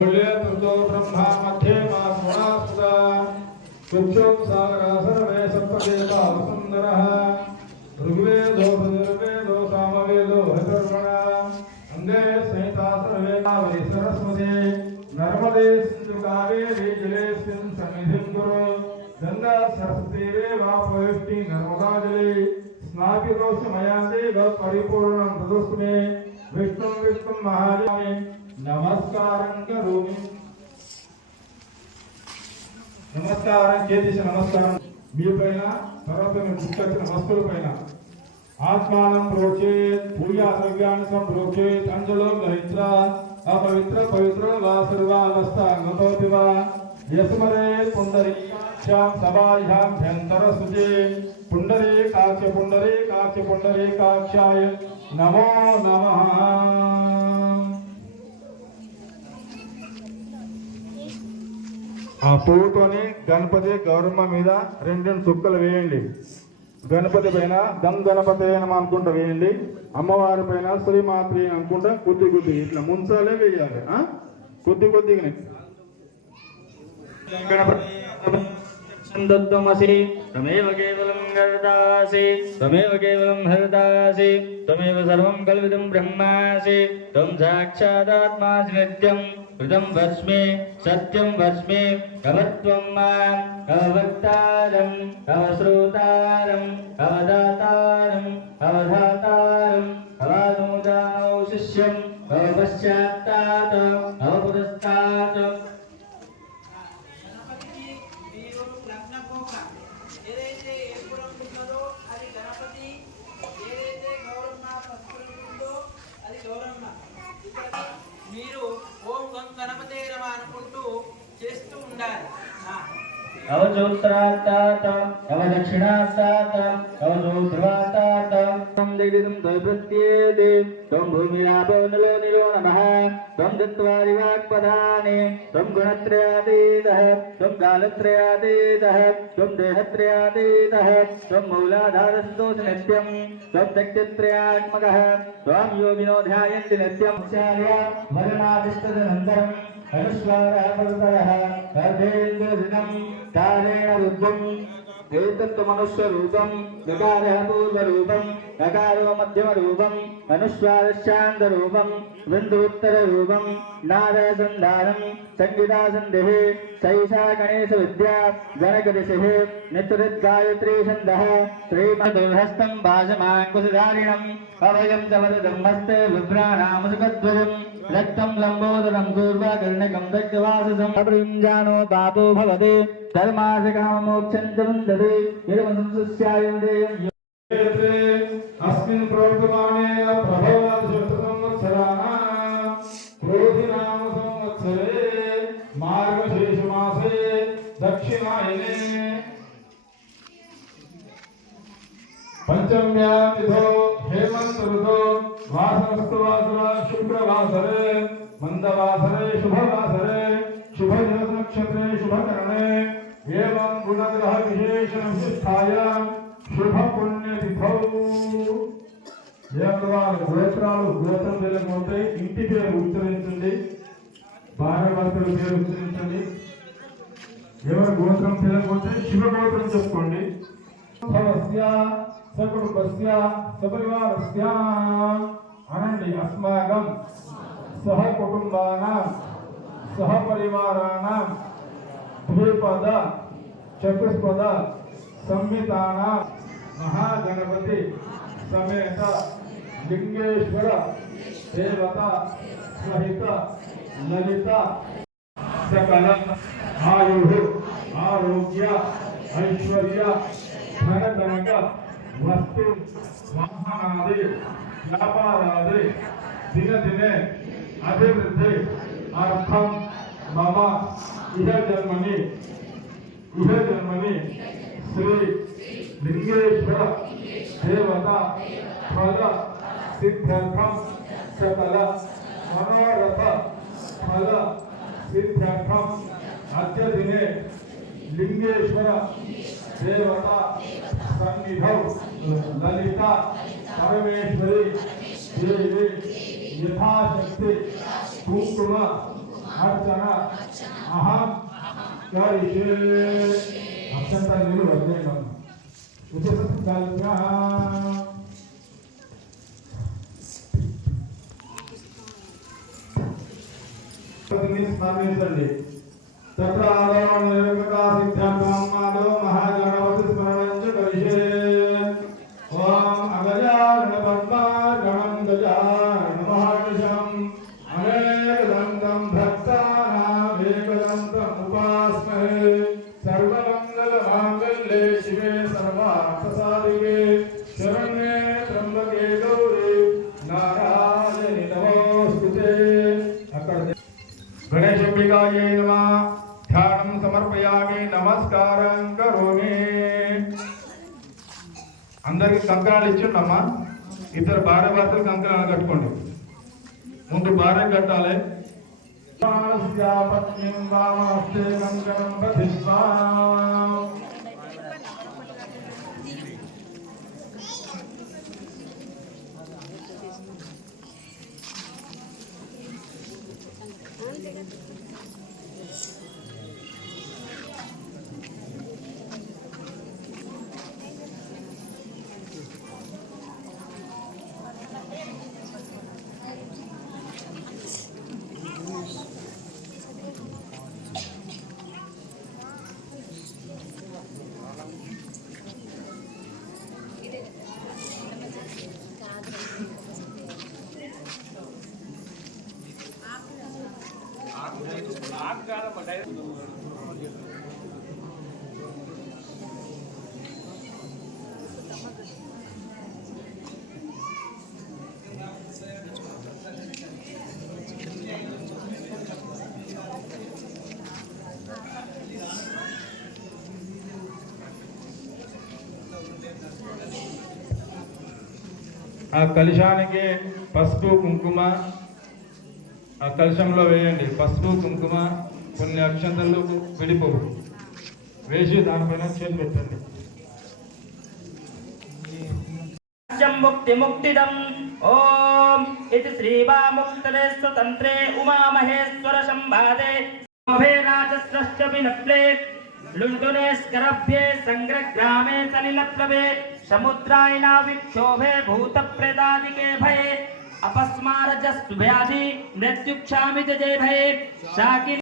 ब्रह्मा मध्ये मासुदा कुक्षों सागरा सर्वे सप्तदेवा सुंदरः ऋग्वेदो यजुर्वेदो सामवेदो हरिर्वणा अंगे संहिता सर्वे कावरी सरस्वती नर्मदे सिंधु कावेरी जलेस्मिन् सन्निधिं कुरु गंगा सरस्वती वापवेष्टि नर्मदा जले स्नापितोषमया देव परिपूर्णं तदस्मे विष्णुं महादेवे नमस्कारं करोमि नमस्कारं చేసి నమస్కారం మీ పైన తర్వాత మీరు పుట్టుకొచ్చిన వస్తువుల పైన ఆత్మానం ప్రోచేత్ పూజా ద్రవ్యాన్ని సంప్రోచేత్ అంజలో గ్రహిత్ర అపవిత్ర పవిత్ర వా సర్వావస్థాంగతోపి వా యస్మరే పుండరీకాక్షాం సభాయాం భ్యంతరసుజే పుండరీకాక్షాయ నమో నమః. ఆ పువ్వుతోని గణపతి గౌరమ్మ మీద రెండు చుక్కలు వేయండి. గణపతి పైన దమ్ గణపతి అనుకుంటా వేయండి. అమ్మవారి పైన శ్రీమాత్రి అనుకుంటా కొద్ది ఇట్లా ముంచాలే వేయాలి. కొద్దిగానే दत्तमसि तमेव केवलं हरदासि तमेव केवलं हरदासि तमेव सर्वं कल्पितं ब्रह्मासि त्वं साक्षादात्मासि नित्यं कृतं वस्मि सत्यं वस्मि अवत्वं माम् अवक्तारम् अवश्रोतारम् अवदातारम् अवधातारम् अवानुदानौ शिष्यम् अवपश्चात्तात् अवपुरस्तात्. మీరు ఓం గణపతే నమః అనుకుంటూ చేస్తూ ఉండాలి. अवचोत्तरात्तात् अवदक्षिणात्तात् अवचोध्रुवात्तात् तं दिग्दितं द्वैप्रत्येते त्वं भूमिरापो निलो नमः त्वं चत्वारि वाक्पदानि त्वं गुणत्रयातीतः त्वं कालत्रयातीतः त्वं देहत्रयातीतः त्वं मूलाधारस्तोषि नित्यं त्वं शक्तित्रयात्मकः त्वां योगिनो ध्यायन्ति नित्यं मरणादिष्टदनन्तरम् अनुस्वारः पर्वतः अर्धेन्द्रदिनं कारेण रुद्धम् एतत्त्वमनुष्यरूपं नकारः पूर्वरूपं नकारो मध्यमरूपं अनुस्वारशान्तरूपं बिन्दुत्तररूपं नादसन्धानं संगीतासन्धिः सैषा गणेशविद्या जनकऋषिः नित्यगायत्री छन्दः श्रीमदुर्हस्तं भाषमाङ्कुशधारिणम् अभयं च वरदं हस्ते विभ्राणामसुखध्वजम् रक्तं लम्बोदरं पूर्वाकर्णकं दग्धवाससं अभृञ्जानो पापो भवति धर्मार्थिकामोक्षं च वन्दते निर्मसंस्यायन्ते अस्मिन् प्रवर्तमाने प्रभवादिशतसंवत्सराणां क्रोधिनाम संवत्सरे मार्गशीर्षमासे दक्षिणायने पंचम्यां तिथौ हेमन्त ऋतौ वासरस्तुवासरा शुक्रवासरे मंदवासरे शुभवासरे शुभनक्षत्रे शुभकरणे एवं गुणग्रह विशेषण विशिष्टायां शुभ पुण्यतिथौ దేవతవారు గోత్రాలు గోత్రం తెలియకపోతే ఇంటి పేరు ఉచ్చరించండి, భార్య భర్తల పేరు ఉచ్చరించండి. ఎవరి గోత్రం తెలియకపోతే శివ గోత్రం చెప్పుకోండి. సకుటుంబస్య సపరివారస్య అనండి. అస్మాకం సహ కుటుంబానాం సహ పరివారాణం ద్విపద చతుష్పద సంహితానాం महागणपति समेत लिंगेश्वर देवता सहित ललिता सकल आयु आरोग्य ऐश्वर्य धनकनक वस्तु वाहनादि व्यापारादि दिन दिने अभिवृद्धि अर्थम मम इह जन्मनि श्री लिंगेश्वर देवता फल सिद्ध्यर्थम सकल मनोरथ फल सिद्ध्यर्थम अद्य दिने लिंगेश्वर देवता सन्निधौ ललिता परमेश्वरी देवी यथाशक्ति कुंकुम अर्चन अहम करिष्ये अक्षंता नीलू वर्धेयम् उपसंकल्प्य स्मरणीयंడి तत्र आदौ निर्गता सिद्धांतं माधव महागणपति स्मरणं च करिष्ये ओम अगजानन पद्मार्गणं गजाननमहर्निशम् अनेकदन्तं भक्तानां एकदन्तम् उपास्महे सर्वमङ्गलमाङ्गल्ये शिवे सर्वार्थसाधिके शरण्ये त्र्यम्बके गौरी नारायणि नमोस्तुते गणेशंबिकायै नमः ध्यानं समर्पयामि नमस्कारं करोमि అందరికి కంకణాలు ఇచ్చిండమ్మా ఇద్దరు భార్య భర్తలు కంకణాలు కట్టుకోండి ముందు భార్య కట్టాలి పత్నిం వామస్తే కంకణం బధిష్వా ఆ కలశానికి పసుపు కుంకుమ ఆ కలశంలో వేయండి. పసుపు కుంకుమ కొన్ని అక్షంతలు విడిపోవు వేసి దానిపైన చేతి పెట్టండి. मुक्ति मुक्तिदम ओम इति श्रीवामुक्तले स्वतंत्रे उमा महेश्वर संवादे राजस्रश्च विनप्ले लुण्ठुने स्करभ्ये संग्रग्रामे सलिलप्लवे समुद्रायणा विक्षोभे भूतप्रेतादिके भये अपस्मारजस्तु व्याधि मृत्युक्षामि जय भये शाकिनी